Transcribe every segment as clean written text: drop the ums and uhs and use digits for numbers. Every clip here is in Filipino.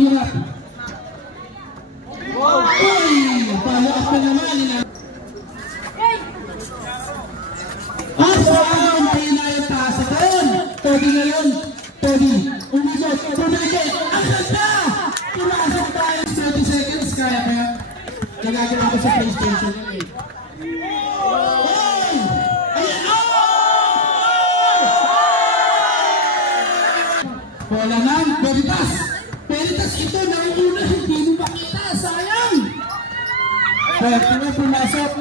hirap. Uy! Follow up na naman. Saan? Tayo na yung tasa doon. Toby na yun. Toby. Umikot. Tumikit. Ang ganda! Pumasok tayo. 30 seconds. Kaya kaya. Nagagawa ko sa PlayStation. Bola ng Veritas. Veritas ito na una. Hindi mo makita. Sayang. Kaya pumasok.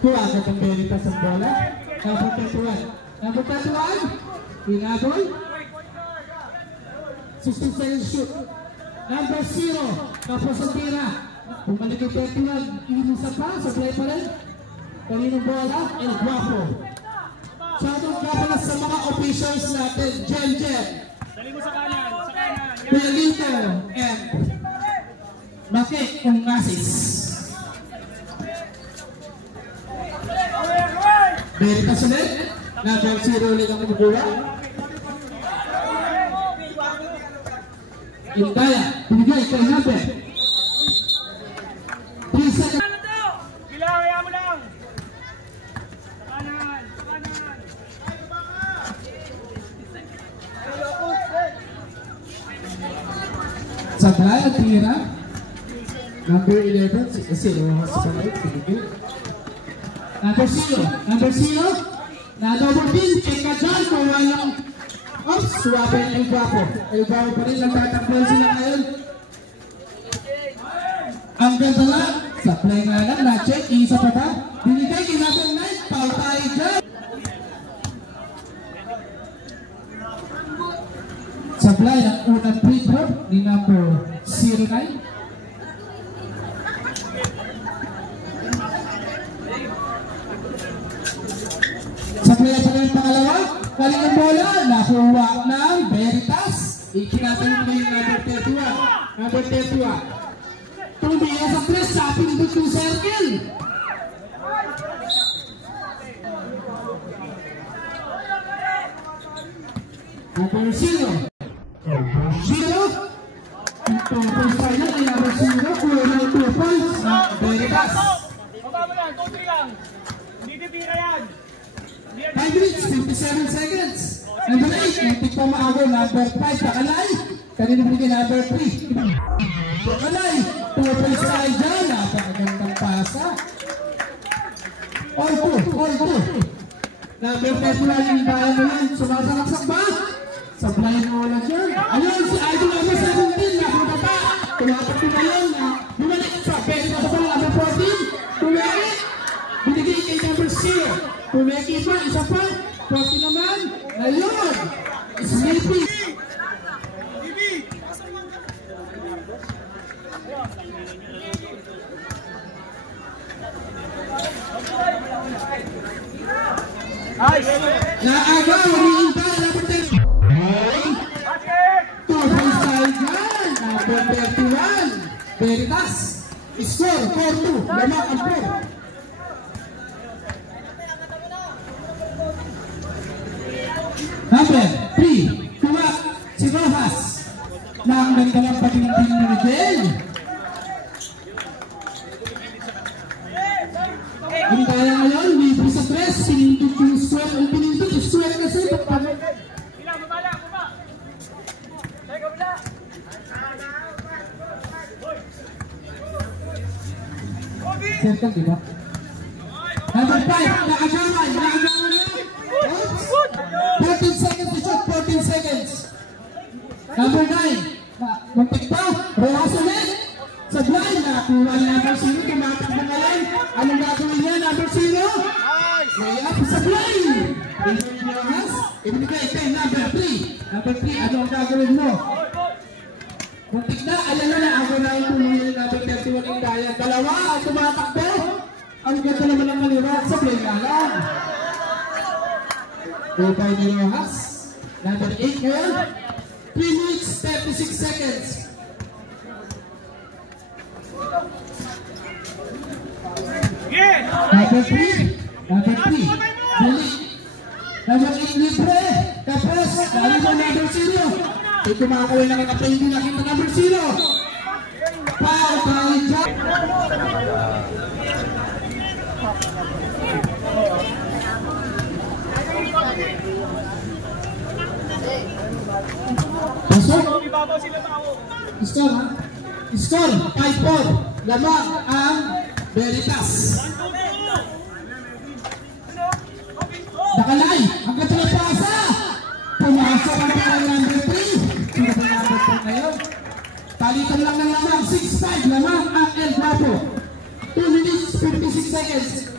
Kuha ka itong Veritas ang bola. Number 31. Number 31. Pinagoy. 16 seconds shoot. Number 0. Tapos ang tira. Bumalik yung 31. Inusa pa. Supply pa rin. Kaninong bola. El Guapo. Shoutout ka pala sa mga officials natin. Jen. Dali mo sa kanan. Sa kanan. Pelito. And Bakit kung Masis. Veritas ulit. Number 0 ulit ang bola. Intaya. Binigay kay number 3 seconds. Bilang, kaya mo lang. Sa kanan. Sa kanan. Sablay at tira. Number 11. Sino sa panay? Binigay. Number 0. Number 0. Na double pin. Check ka dyan kung walang oops. Suwapin El Guapo. El Guapo pa rin. Nagtatakbol sila ngayon. Ang ganda na. Supply nga lang. Na-check. Isa pa ba? Binigay kinabang night. Foul tayo dyan. Supply ng unang free throw ni number 09. Supply pa rin pangalawa. Kaling ang bola. Nakuha ng Veritas. Ikinatawag na yung number 31. Number 31. Tumbiya sa press. Sa pinindot yung circle. Number 0. 0. Itong first final ay number 0. Kuha ng 2 points. Veritas. Baba mo lang. 2-3 lang. Hindi tira yan. 5 minutes, 57 seconds. Number 8, natik pa maago. Number 5, Bakalay. Kanina binigay number 3. Bakalay, 2 points tayo dyan. Napakagandang pasa. All 2. Number 31, yung bayan mo yan. Sumasaksak ba? Sablayan mo lang yan. Ayun, si Idol number 17. Napunta pa. Tumatak na yun. Bumalik sa pwede pa sa pala. Number 14. Bumalik. Binigay kay number 0. Pumeki pa, isa pa, 40 naman, ayun, Sleepy. Naagaw, hiniintay, number 10. 2 points tayo dyan, number 31, Veritas, score, 4-2, lamak ang 4. Number 3, kuha si Rojas na ang nagdalang patingin ni Miguel. Hindi kaya ngayon, libre sa 3, pinindot yung square. Ang pinindot yung square kasi. Bilang, bumala. Tayo kabila. Circle, diba? Number 5, naagawan yan. 14 seconds to shoot, 14 seconds. Number 9, muntik pa, Rojas ulit. Sa blind, nakuha ni number 0, tumatak na ngayon. Anong gagawin niya, number 0? Layup sa blind. Rojas, ibinigay kay number 3. Number 3, ano ang gagawin mo? Muntik na, alam na, ako na yung tuluyan ni number 31 yung kaya. Dalawa, ang tumatakbo. Ang ganda naman ang maliwag sa blind na lang. By ni Rojas. Number 8 ngayon. 3 minutes, 36 seconds. Yes! Number 3. Number 3. Bili. Number 8 libre. Tapos, dali mo number 0. Ito makakawin lang ang hindi nakita number 0. Foul, foul, jump. Pasok. Score, ha? Score, 5-4. Lamang ang Veritas. Nakalay, ang katrapasa. Pumasok ang parang number 3. Sino ba number 3 ngayon? Palitan lang ng lamang, 6-5 lamang ang El Guapo. 2 minutes, 56 seconds.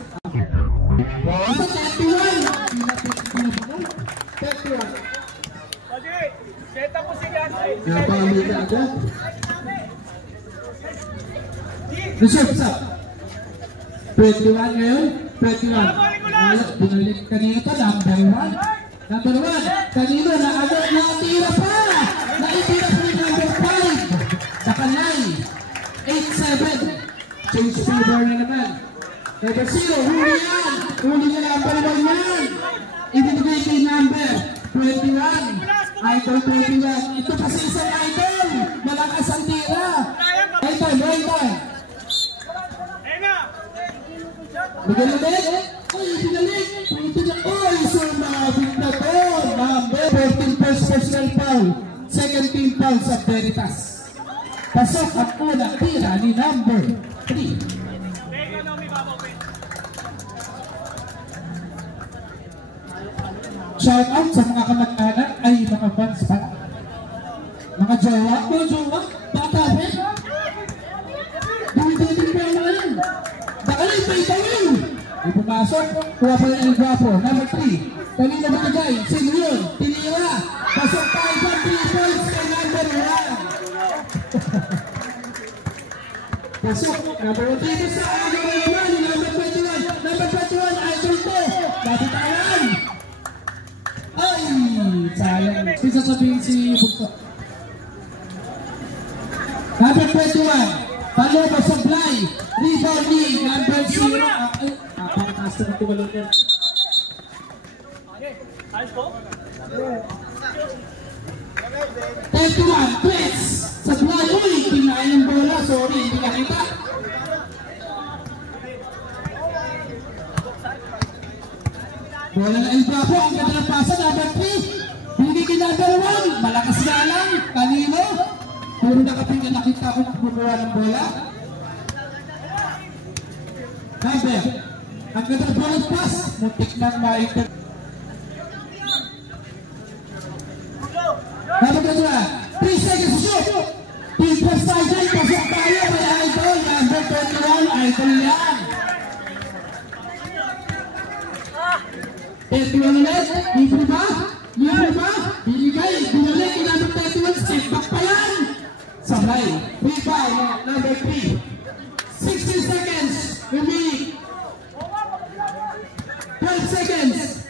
Ito, 31. 31. Seta po si Gantay. Napamili ako. Reserve sa 21 ngayon. 21. Binalik kanina pa, number 1. Number 1. Kanina na agad na tira pa. Naitira pa rin number 5. Nakalay. 8-7. Change favor na naman. Number 0. Huli yan. Huli niya number 1 yan. Ibinigay kay number 21. Idol 21. Ito kasi isang idol. Malakas ang tira. Right time, right time. Bigyan ulit. Ay, binalik. Ay, sumabit na to. Number 14 first personal foul. Second team foul sa Veritas. Pasok ang unang tira ni number 3. Shout out sa mga kamag-anak ay mga fans pa. Mga jowa. Mga jowa. Bata rin. Dumi-dumi pa yung mga yan. Nakalay pa itawin. Ipapasok. Kuha pa yung El Guapo. Number 3. Kanina binigay. Sino yun? Tinira. Pasok tayo pa 3 points kay number 1. Pasok. Number 1 dito sa number 1. Number 21. Number 21. Idol to. Lapitaan. Ay! Sayang. Bisa sabihin si Bukso. Number 21. Paloba Supply. Rebounding. Number 0. Pangkas na tumalon yan. Ayos po? 21. Press. Supply. Uy! Pinain ng bola. Sorry. Hindi nakita. Bola na El Guapo. Ang ganda ng pasa. Number 3. Binigay kay number 1. Malakas na lang. Kanino? Puro nakapinga nakita ko nagbubuha ng bola. Number. Ang ganda ng bola pass. Muntik nang ma-inter. Number 3 seconds shoot. Team first side. Pasok tayo. May idol. Number 21. Idol yan. 31 ulit, libre ba? Libre ba? Binigay, binalik, number 31, step back pa yan! Sabay, free foul, number 3. 60 seconds, remaining. 12 seconds.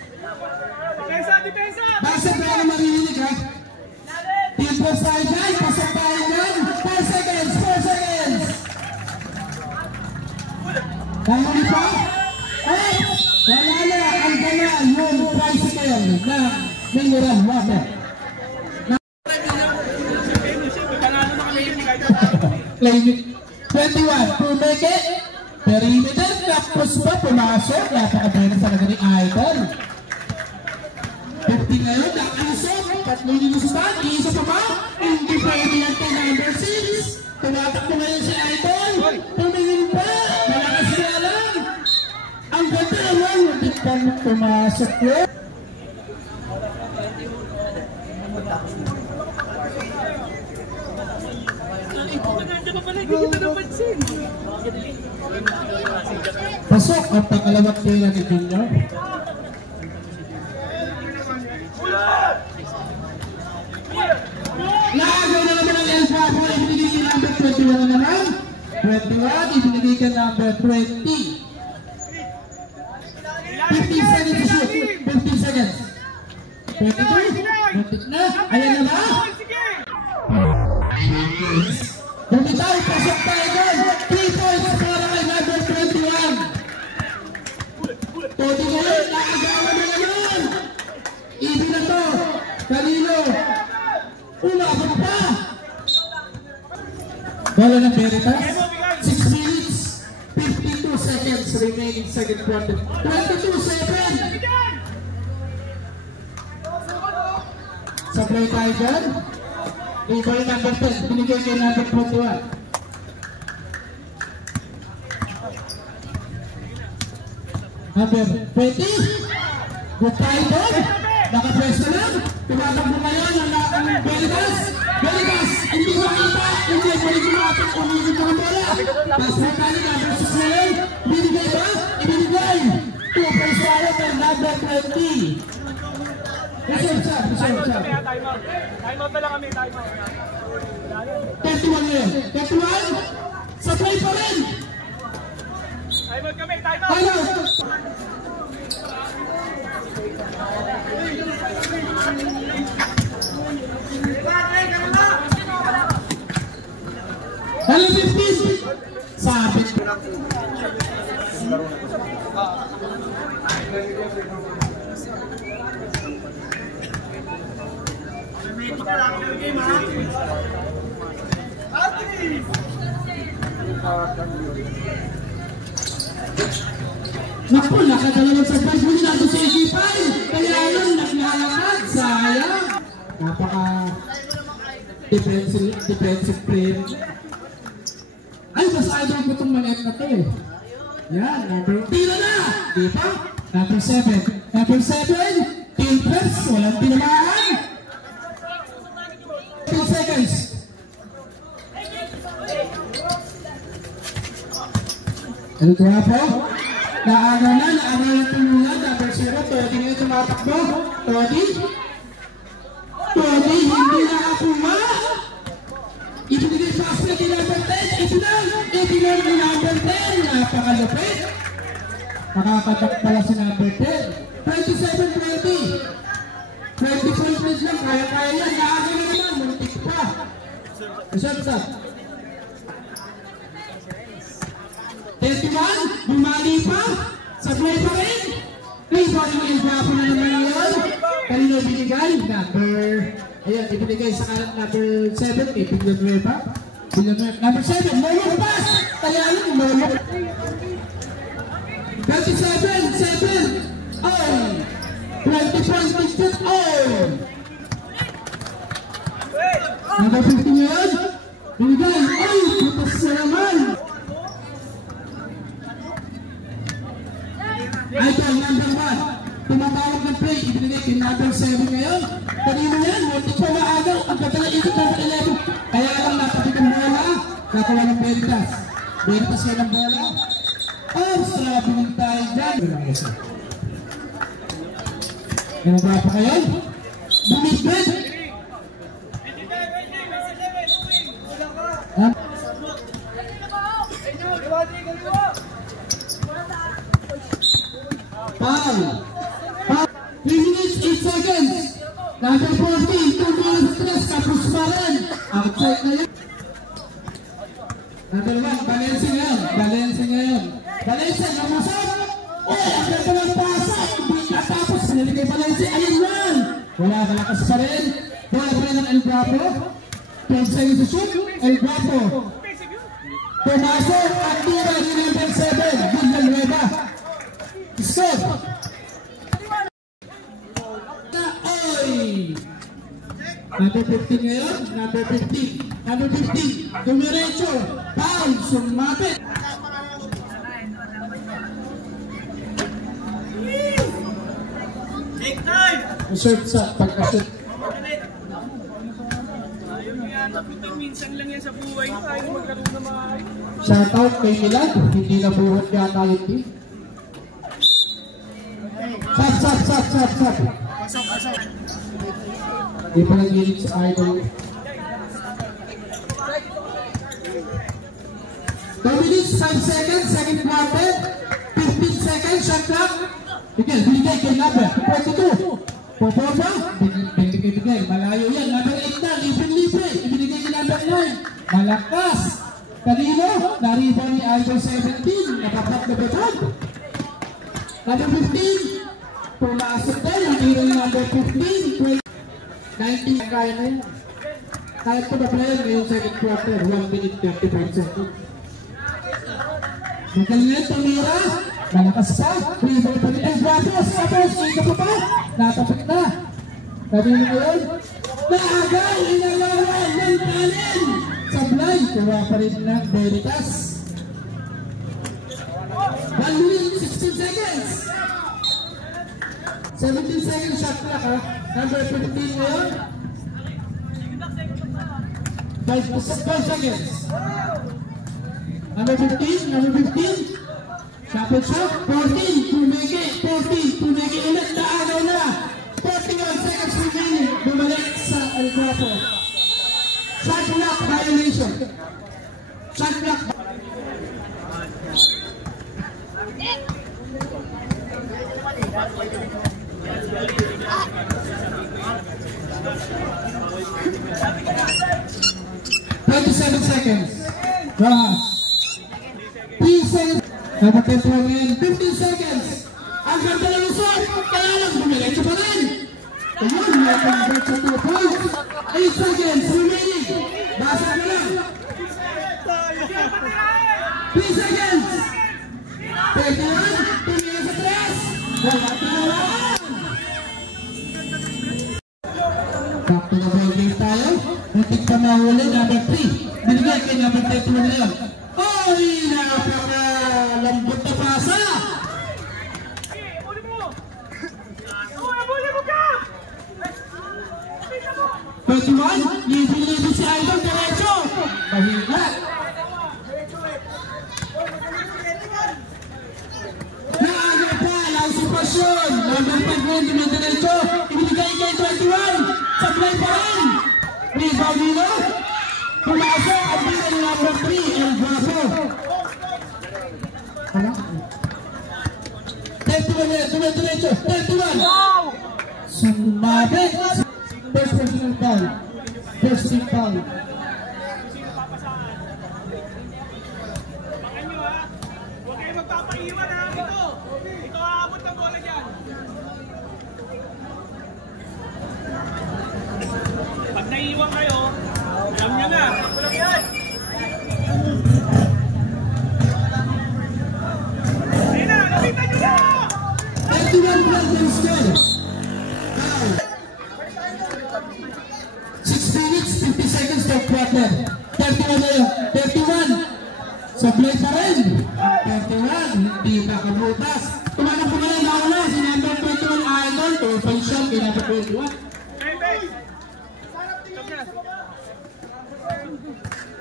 Depensa, depensa! Bakit pa yung marinig ha? Team for side line, pasok tayo dyan. 4 seconds, 4 seconds. Dahil pa? Ay! Wala na ang gana yung tricycle na mineral water. Claiming 21 to make it. Perimeter, tapos pa pumasok. Napakabena sa naging idol. 50 ngayon, nakalusok. Tatlong nilusutan, isa pa ba? Hindi pwede yan kay number 6. Tumatakbo ngayon si idol. Tumingin pa. Malakas na lang. Ang ganda naman, hindi pa pumasok yun. Pasok ang pangalawang tira ni Junior. Lago na naman ang El Guapo, ibinigay kay number 21 na naman. 21, ibinigay kay number 20. 15 seconds to shoot. 15 seconds. 22. Muntik na. Ayan na ba? Bumitaw. Pasok tayo doon. Umabot pa. Bola ng Veritas. 6 minutes, 52 seconds remaining second quarter. 22-7. Supply tayo dyan. Ibay number 10. Binigay kay number 21. Number 20. Good tayo doon. Nakapresto lang. Tumatakbo ngayon ang Veritas. Veritas, hindi makita. Hindi, balik natin. Umigit ang bola. Pasok tayo number 6 ngayon. Binigay ba? Ibinigay. 2 points tayo kay number 20. Reserve. Time out na lang kami, time out. 31 ngayon. 31. Supply pa rin. Time out kami, time out. Ayaw. Hello 15. Sabit. Naku, nakadalawang sa first muli natin sa AK5. Kaya yun, naglalakad. Sayang. Napaka defensive play. Ay, mas idol ko itong maliit na ito eh. Yan, number. Tira na! Di ba? Number 7. Number 7. Team press. Walang tinamaan. 2 seconds. Ano ito nga po? Naagaw na yung tulungan. Number 0. Todi ngayon tumatakbo. Todi, hindi nakakuha. Ibigay basket ni number 10. Ibigay ni number 10. Napakalupit. Nakakatak pala si number 10. 27-20. 20 points lang. Kaya yan. Naagaw na naman. Muntik pa. Usap. 31, bumali pa, supply pa rin. May bali mo yung gapo na naman yun. Kanino binigay? Ayan, ibinigay sa number 7. Ibinigay pa. Number 7, Lolo pass. Kaya yun, Lolo. 27, 7. Oh. 20 points, distant. Oh. Number 15 yun. Binigay. Ay, putas na naman. Idol number 1. Tumatawag ng play. Ibinigay kay number 7 ngayon. Kanino yan? Muntik pa maagaw. Ang ganda ikot number 11. Kaya lang napakit ang bola. Nakawa ng Veritas. Veritas yan ang bola. Oh, strabi ng tayo dyan. Nanagawa pa kayo? Bumibid. Foul. 3 minutes, 8 seconds. Number 14, 2 minutes, 3. Tapos pa rin. Outside na yan. Number 1, Valencia ngayon. Valencia, namasap. Oh, ang ganda ng pasa. Tapos, sinili kay Valencia. Ayun yan. Wala, malakas pa rin. Bola pa rin ng El Guapo. 12 seconds to shoot. El Guapo. Pumasok at tira ni number 7. Villanueva. Stop! Oy! Number 15 ngayon, number 15. Number 15, dumiretso. Foul, sumapit. Take time! Shoot sa pagka-shoot. Minsan lang yan sa buhay. Tayo maglaro na maayos. Shoutout kay Milad. Hindi na buhat yata yung team. Sap. Di pa nag-init sa idol. 2 minutes, 5 seconds, second quarter. 15 seconds, shot clock. Binigay kay number 22. Popoba, binigay. Malayo yan. Number 8 na, libre. Ibinigay kay number 9. Malakas. Kanino? Nariba ni Idol 17. Nakapat na betod. Number 15. Pumasok din, ang hero number 15, 19, kaya na yan. Kahit pa na-player ngayong second quarter, 1 minute 35 seconds. Magalingan, tumira. Malakas pa. Rebound pa rin. El Guapos. Tapos, ika pa. Natapit na. Kanina ngayon. Naagal. Inalawan ng talent. Sablay. Kuha pa rin ng Veritas. 1 minute 16 seconds. 17 seconds shot clock ha. Number 15 ngayon. 5 seconds. Number 15. Shot shot. 14. Tumeke. 14. Tumeke ulit. Naagaw na. 41 seconds remaining. Bumalik sa El Guapo. Shot clock violation. Shot clock. Seconds. 3 seconds. Dapat tempohin. 15 seconds. Ang ganda ng usap. Kaya lang bumiretso pa rin. Ayun, may convert sa 2 points. 8 seconds remaining. Basa ka lang. 3 seconds. 31. Tumira sa 3. Wala tinawan. Back to the ball game tayo. Muntik pa mahuli. Number 3. Binigay kay number 31 na yun. Ay, napakalambot na pasa. Pwede libo si Idol diretso. Pahigat. Naaga pa, lang sitwasyon. Number 5 ngayon, dumidiretso. Ibinigay kay 21. Sablay pa rin. Rebound nilo. Pumasok ang pila ng number 3, El Guapo. 31 yan, dumidiretso. 31. Sumabit. First personal foul. First team foul. Bakan nyo ha. Huwag kayo magpapaiwan ha. Ito aabot ng bola dyan. Pag naiiwan kayo, alam nyo na. Ayun na, lapitan nyo na! 31 points score. 6 minutes, 50 seconds to quarter. 31 na yun. 31. Sablay pa rin. 31. Hindi nakabutas. Tumanong po na nauna. Si number 21 Idol. 2-5 shot. Kaya number 21.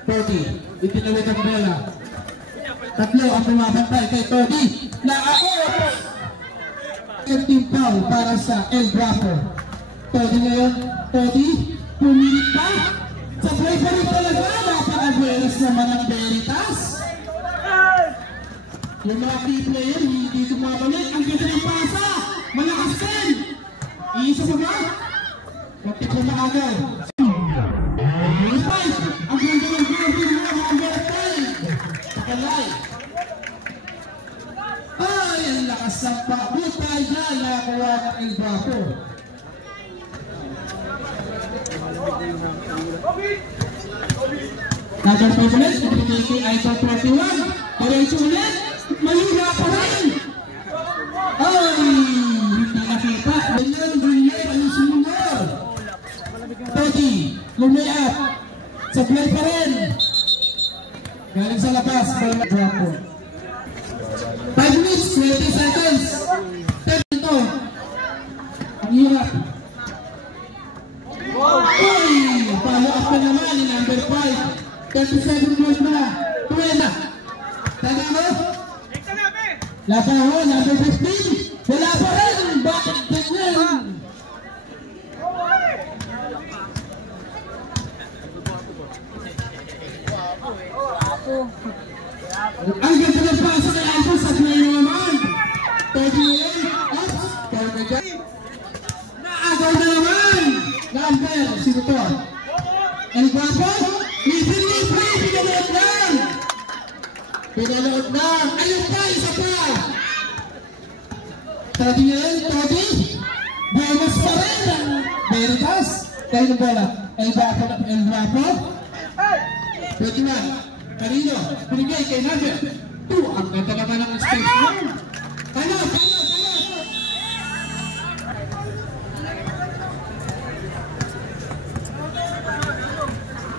40. Itinawid ang bola. Tatlo ang bumabantay kay Tony. Nakakuha. 15 foul para sa El Guapo. Tony ngayon. Tony. Pumilit pa. Sablay pa rin talaga. Napaka-buenas naman ang Veritas. Yung mga key player, hindi tumabalik. Ang ganda ng pasa. Malakas din. Iisa pa ba? Bakit ko maagaw? Ang ganda ng building mo, mga Vertay. Pakalay. Ay, ang lakas ng pakbutay dyan. Nakakuha ng El Guapo. Number 5 ulit, pinigay kay Idol 21. Diretso ulit, malina pa rin. Ay, hindi nakita. Ganyan, ang sumunod. Tony, lumiap. Sablay pa rin. Galing sa labas, para Guapo. 5 minutes, 20 seconds. 10 ito. Ang hirap. Uy! Follow up na naman ni number 5. 37 goals na. Tuwena. Tanda mo? Labaho, number 15. Wala pa rin. Bakit ganyan? Ang ganda ng pasa kay Alphonse sa play naman. 30 ngayon. Ops. Naagaw na naman. Number, sino to? El Guapo? Libre, pinalood lang. Pinalood lang. Ayun pa, isa pa. Tadi ngayon, Todi. Buenos pa rin ang Veritas. Kaya ng bola. El Guapo. 21. Kanino? Binigay kay number 2. Ang ganda naman ng space mo. Kano.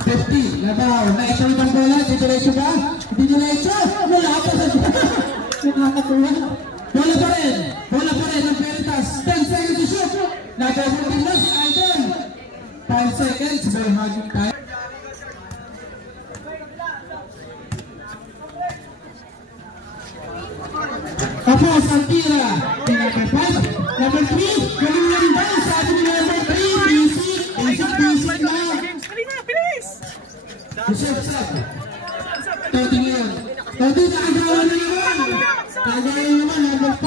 50. Labaw. Naisawit ang bola. Didiretso ba? Didiretso. Wala pa sa nakakatuwa. Bola pa rin. Ang Veritas. 10 seconds to shoot. Nagawin din na si Idol. 5 seconds. Very hard yung time. Tapos ang tira. Number 5. Number 3. Galing lang daw. Sabi ni number 3. Basic na. Usap. Toti ngayon. Toti nakagawa na naman. Number 5.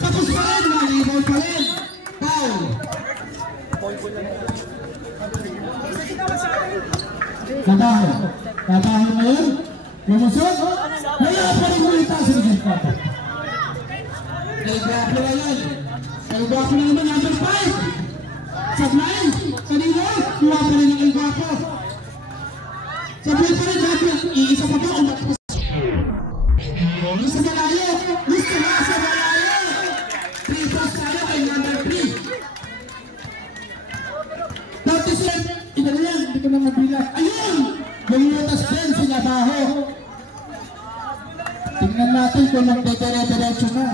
Tapos pa rin. Malibol pa rin. Foul. Tabaho ngayon. Lumusot. Wala pa rin mulita sa Regent Papa. El Guapo na yan. El Guapo na naman. Number 5. Sablay. Kanino? Kuha pa rin ang El Guapo. Sablay pa rin natin. Iisa pa ba? Isa malayo. Gusto na sa malayo. 3 points tayo kay number 3. 37. Ina na yan. Hindi ko na mabilang. Ayun! Bumutas din si Labaho. Tingnan natin kung magdedere-derecho na.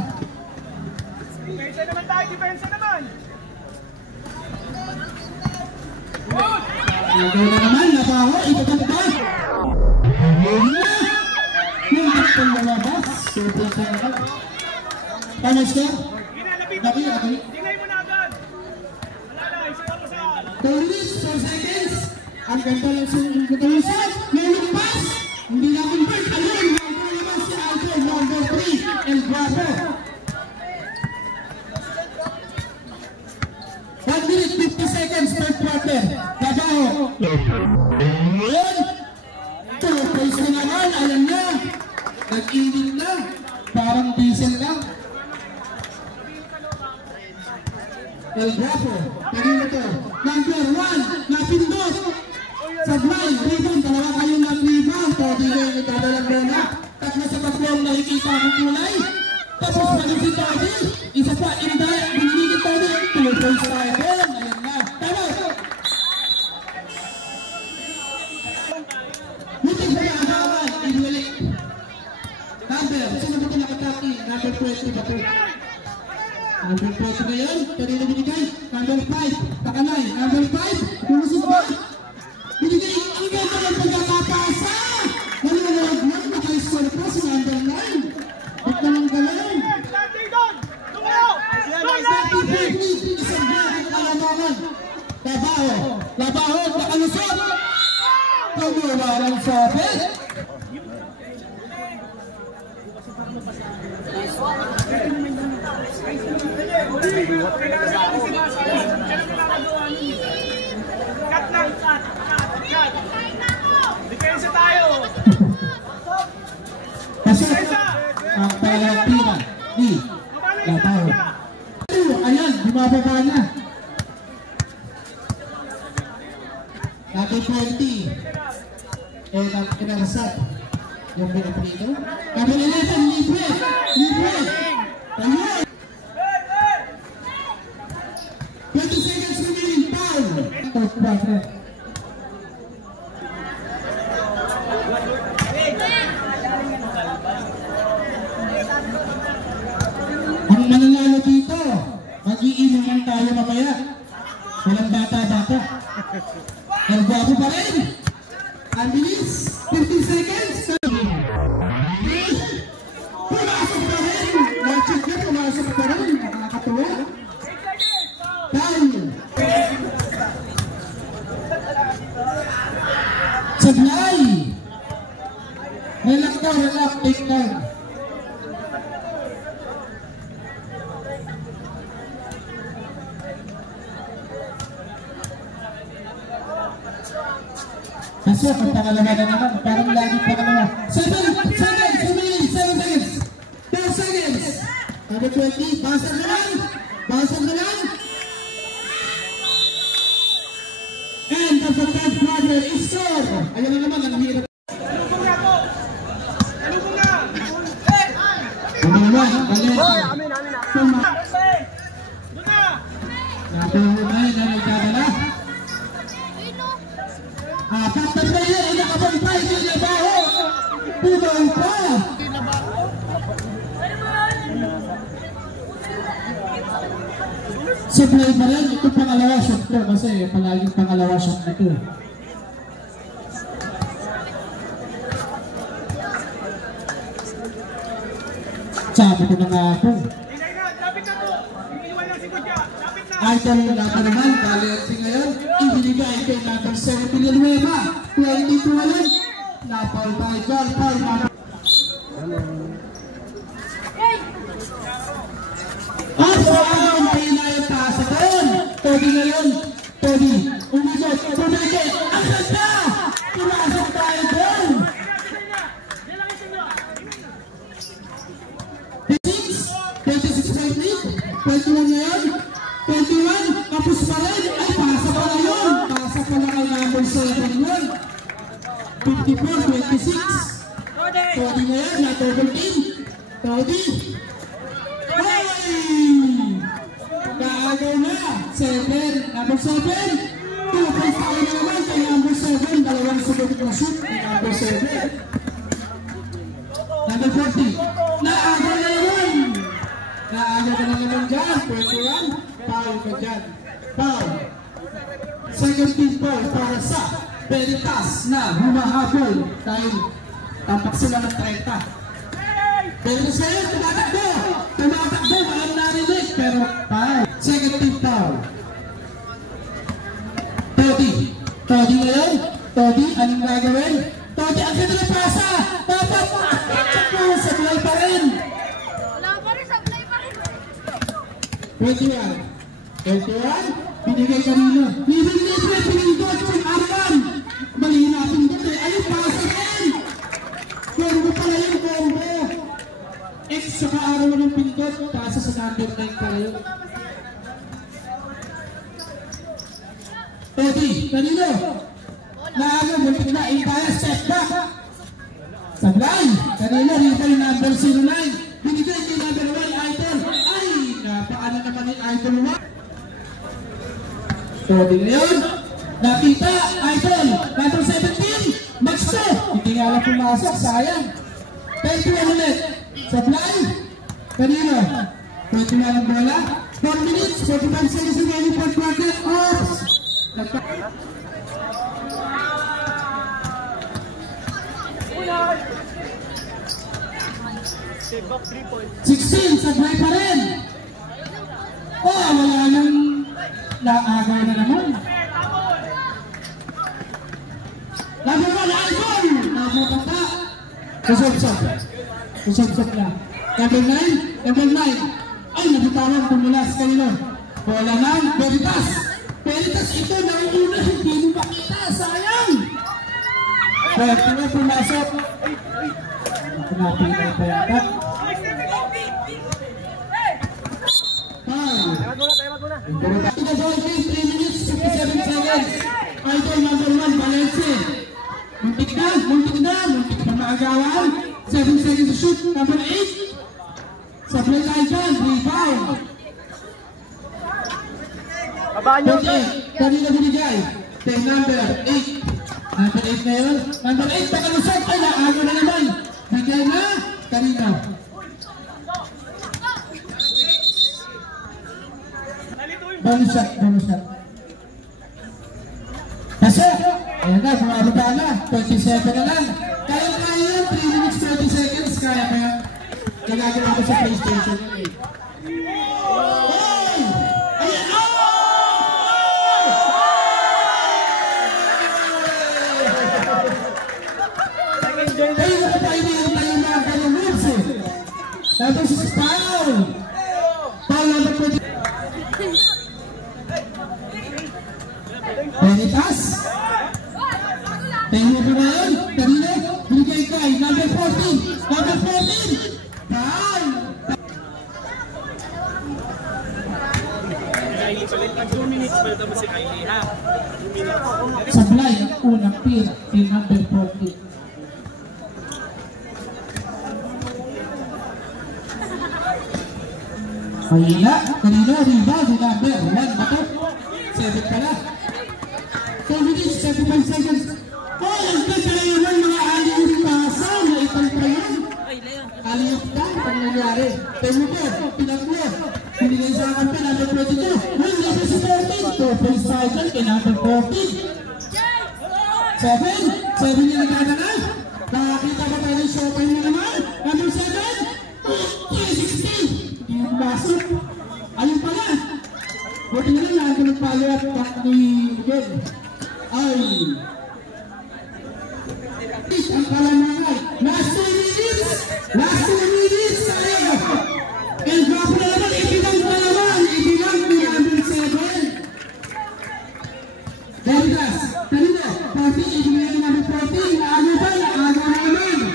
Depensa naman tayo. Depensa naman. Ikaw na naman, Labaho. Ito ba? Yung bakit lumabas. Super sa naman. Tama siya? Tingay mo na agad. Malalay. Isa pa saan. 4 seconds. Ang ganda lang sa katawisan. Ngayon pass. Hindi na convert. Ayun. Number naman si Alfred. Number 3. El Guapo. 1 minute 50 seconds per quarter. Labaho. Ayun. 2 points na naman. Alam na. Nag-init na. Parang diesel lang. El Guapo. Kanino to? Number 1. Napindot. Sablay. Rebound. Dalawa kayong nag-rebound. Todi kayo nagdadalang bola. Tatlo sa tatlong nakikita akong kulay. Tapos balik si Todi. Isa pa. Inday. Binigit Todi. 2 points tayo. Ayan na. Tama. Mutik na agawan. Inulit. Number. Sino ba ito nakataki? Number 20 ba ito? Number 4 ngayon, kanina binigay. Number 5, takanay. Number 5, lumusog ba? Binigay, ang ganda ng pagkakapasa! Maluwag na, naka-score pa si number 9. Ba't naman galang? Isang bakit kalamangan. Labaho, nakalusot! Tumuwalang sabit! Cut lang. Depensa tayo. Pasok ang Palapina ni Labaho. Ayan, bumababa na. Number 20. Ang kinarasat. Yung pinapalito. Number 11, libre. Ayun. 20 seconds remaining. Foul. Ang mananalo dito, mag-iinuman tayo mamaya. Walang bata-bata. El Guapo pa rin. Ang bilis. 15 seconds. Pumasok pa rin. Watching ka, pumasok pa rin. Nakakatuwa. Foul. Sablay. Relax na, relax. Take time. Pasok ang pangalawa na naman. Parang lagi pangalawa. 7 seconds. 2 seconds. Number 20. Basag na lang. of the 10th quarter is score. Ayan na naman, ang hirap. Talubong na po! Talubong na! Ano naman, galing. Amin na! Doon na! Napahumay na nagdadala. Apat na player ay nakabantay din na baho. Tumaw pa. Supply pa rin. Ito pangalawa shot ko kasi palaging pangalawa shot ito. Sabi ko na nga ako. Ingay na! Lapit na po! Iniwan lang si Kutya! Lapit na! Idol natin naman, Valency ngayon, ibinigay kay number 7 Villanueva, 22 napal by John Paul Mata. At sa alam, pinayang taas doon. Toby ngayon, Toby, umikot, tumigil, ang ganda! Pumasok tayo doon! 26 lead, 21 ngayon, 21, kapos pa rin, ay pasa pa na yun, pasa pa na kay number 7 yun, 54-26, Todi ngayon, na double team, Todi, ay, kaagaw na, 7, number 7, 2 points tayo naman kay number 7, dalawang sunod na shoot kay number 7, number 40, naagaw na naman, naaga ka na naman dyan, 21, foul ka dyan, foul. Second team foul para sa Veritas na humahabol dahil tampak sila ng 30. Veritas ngayon, tumatakbo, walang narinig, pero foul. Second team foul. Todi ngayon, Todi, anong gagawin? Todi, ang ganda na pasa, dapat, sablay pa rin. 21, binigay kanino. Libre, pinindot sa Arman. Mali natin doon eh. Ayun, pasa rin. Combo pala yung combo. X saka araw ng pindot. Pasa sa number 9 pala yun. Todi, kanino? Naaga, multi na. Intaya, step back. Sablay. Kanino, rifle number 09. Binigay kay number 1, Idol. Ay, napaano naman yung Idol 1. Todi ngayon, nakita, Idol, number 17, Max 2. Hindi nga lang pumasok, sayang. 21 ulit, supply, kanino? 21 ang bola, 4 minutes, 45 seconds remaining for quarter, off. 16, supply pa rin. Oh, wala nang naagaw na naman. Number 1, Idol! Nabukan pa. Kusog-sog na. Number 9. Ay, nabitawan tumulas kanino. Bola ng Veritas. Veritas ito, nauuna. Hindi mo makita. Sayang. Pwede na pumasok. Napinay pa yata. Tayo 3 minutes, 57 seconds. Idol number 1, Valency. Muntik na maagawan. 7 seconds to shoot. Number 8. Supply tayo dyan, rebound. Babaan nyo! Kanina binigay. Kay number 8. Number 8 na yun. Number 8, pakalusot. Ay, naago na naman. Bigay na. Kanina. Bonus shot. Kasi, ayan na, bumababa na. 27 na lang. Kaya yun, 3 minutes, 30 seconds. Kaya kaya, nagagawa ko sa PlayStation. Hey! Ayan! Kayo na pa tayo mga kanyang moves eh. Tapos is foul. Foul number 20. Veritas. Tayo ko na yun. Kanina, binigay kay number 14. Number 14. Foul. Sa unang pin, si number 40. Mahina, kanino, rebound, si number 1 ba ito? 7 pala. 2 minutes, 75 seconds. Oh, ang ganda naman mga aliyong pasa na itong kayo. Aliyong ka, ang nangyari. Tayo mo, pinagmo. Binigay sa akin pa, number 22. Well, number 14. 2 cycle kay number 14. 7 niya nagkakanan. Nakakita ba tayo ng showtime mo naman? Number 7. 360. Yung masok. Ayun pala. Buti na lang ako nagpalo at back ni Miguel. Ay. Ang kalamangan. Last 2 minutes. Last 2 minutes tayo. El Guapo na naman. Ibilang na naman. Ibilang ni number 7. Veritas. Kanino? 14. Ibilang ni number 14. Naago ba? Naago na naman.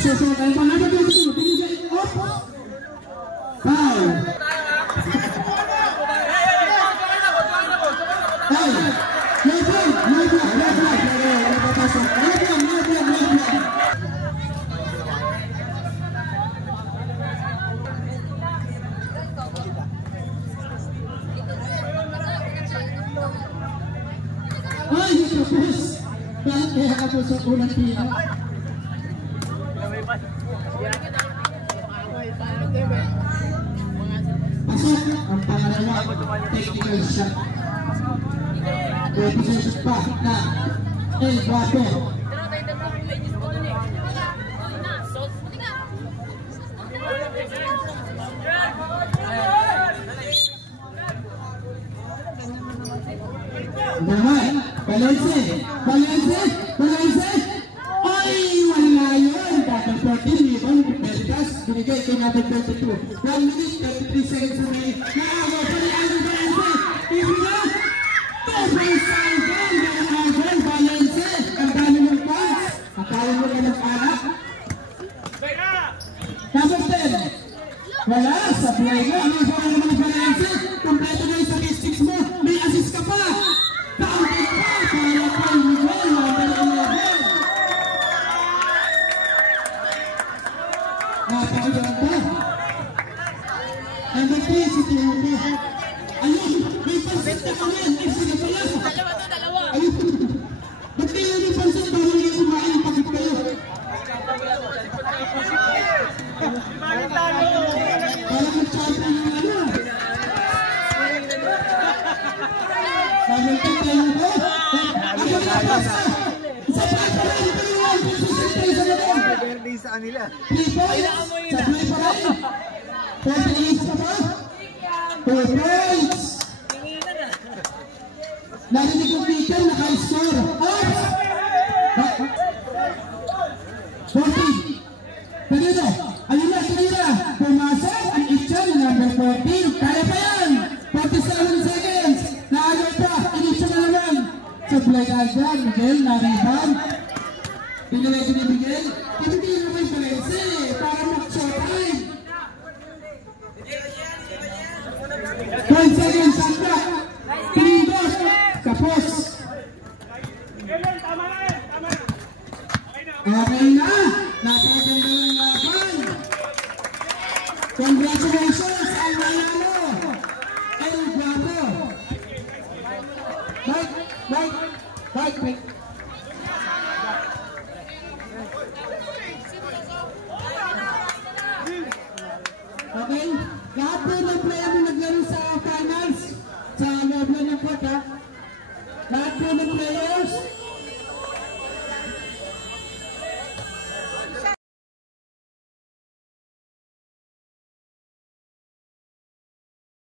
Susunod pa naman yung gusto. Binigay. Off. Foul. Ay. No block. No block. No block. Ay, tapos. Bakit kaya ka po sa unang pino? Pasok ang pangalawa, technical shot. Position pa na El Guapo. Naman, Balense. Ay, wala yun. Dapat 14, ibang Veritas, binigay kay number 22. 1 minute, 33 seconds away. Naago pa ni Alvin Balense. Ibigay. 2.5 Balense. Ang dami ng points. Akala mo na mag-anak. Number 10. Wala, sa play mo. Ano yung naman ng Balense? Kompleto na yung statistics mo. May assist ka pa. Counted pa. Para kay Miguel. Number 11. Napakaganda ba? Number 3, si Tiago. Ayun, may pansit na kami. Sige pala. Ayun. Ba't kayo may pansit na kami yung kumain? Pakit kayo. Para mag-champion yung ano. Number 10 tayo ko. Ako na pasta. Isa pa pa rin. Ito yung 1.6 sa kanila. 3 points. Sablay pa rin. 48 pa ba? 4 points. Narinig yung Peter, naka-score. 14. Kanino? Ayun na. Pumasok ang itcha ng number 14. Kaya pa yan. 47 seconds. Naagay pa. Initcha na naman. Sablay ka dyan. Miguel, na-rebound. Binigay ko ni Miguel. Hindi naman Balense. Para mag-showtime. 12 seconds. Sandra. 3 doors. Tapos. Okay na. Napakaganda ng laban. Congratulations ang nanalo. El Guapo. Mike. Okay? Lahat po ng player na naglaro sa finals, sa loob na ng court, ha? Lahat po ng players,